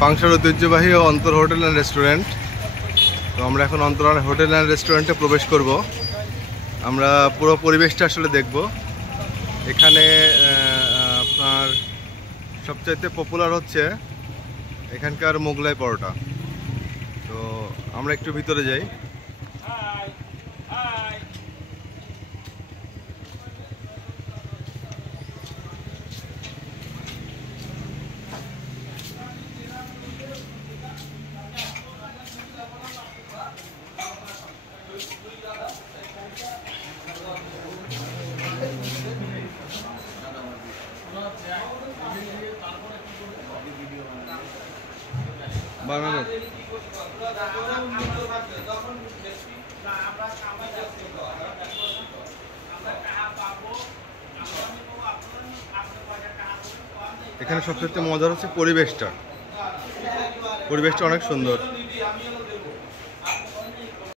পাংশার ঐতিহ্যবাহী অন্তর hotel and restaurant. তো আমরা এখন অন্তর হোটেল অ্যান্ড রেস্টুরেন্টে প্রবেশ করব। আমরা পুরো পরিবেশটা আসলে দেখব। এখানে আপনার সবচাইতে পপুলার হচ্ছে এখানকার মোগলাই পরোটা। তো আমরা একটু ভিতরে যাই। বানানো এখানে সবচেয়ে মজার হচ্ছে পরিবেশটা অনেক সুন্দর।